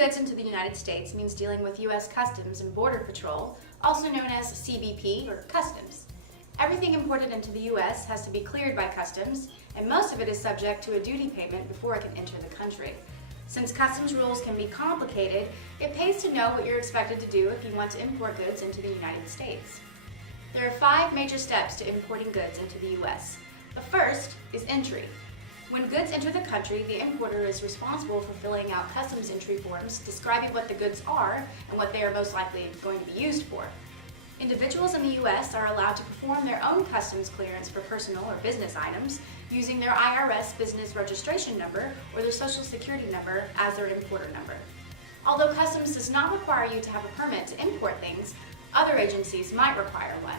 goods into the United States means dealing with U.S. Customs and Border Patrol, also known as CBP or Customs. Everything imported into the U.S. has to be cleared by Customs, and most of it is subject to a duty payment before it can enter the country. Since customs rules can be complicated, it pays to know what you're expected to do if you want to import goods into the United States. There are 5 major steps to importing goods into the U.S. The first is entry. When goods enter the country, the importer is responsible for filling out customs entry forms describing what the goods are and what they are most likely going to be used for. Individuals in the U.S. are allowed to perform their own customs clearance for personal or business items using their IRS business registration number or their Social Security number as their importer number. Although customs does not require you to have a permit to import things, other agencies might require one.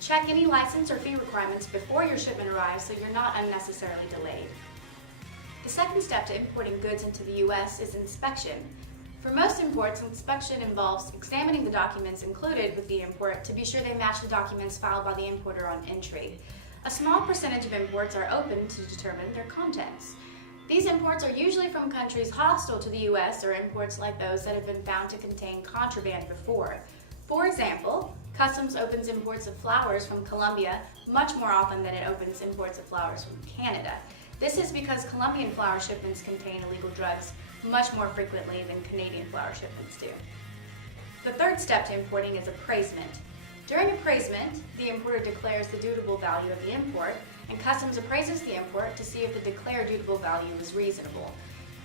Check any license or fee requirements before your shipment arrives so you're not unnecessarily delayed. The second step to importing goods into the U.S. is inspection. For most imports, inspection involves examining the documents included with the import to be sure they match the documents filed by the importer on entry. A small percentage of imports are open to determine their contents. These imports are usually from countries hostile to the U.S. or imports like those that have been found to contain contraband before. For example, Customs opens imports of flowers from Colombia much more often than it opens imports of flowers from Canada. This is because Colombian flower shipments contain illegal drugs much more frequently than Canadian flower shipments do. The third step to importing is appraisement. During appraisement, the importer declares the dutiable value of the import, and Customs appraises the import to see if the declared dutiable value is reasonable.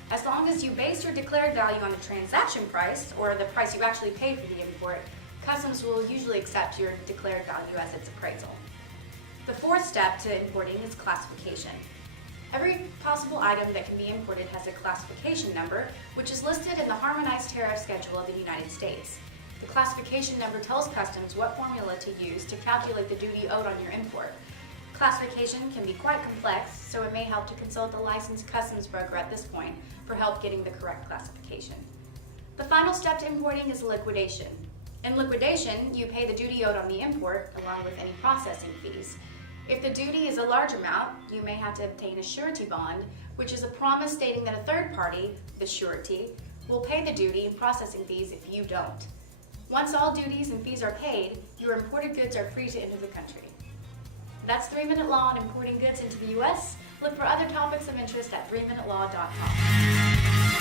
As long as you base your declared value on the transaction price, or the price you actually paid for the import, Customs will usually accept your declared value as its appraisal. The fourth step to importing is classification. Every possible item that can be imported has a classification number, which is listed in the Harmonized Tariff Schedule of the United States. The classification number tells Customs what formula to use to calculate the duty owed on your import. Classification can be quite complex, so it may help to consult a licensed customs broker at this point for help getting the correct classification. The final step to importing is liquidation. In liquidation, you pay the duty owed on the import along with any processing fees. If the duty is a large amount, you may have to obtain a surety bond, which is a promise stating that a third party, the surety, will pay the duty and processing fees if you don't. Once all duties and fees are paid, your imported goods are free to enter the country. That's 3-Minute Law on importing goods into the U.S. Look for other topics of interest at 3minutelaw.com.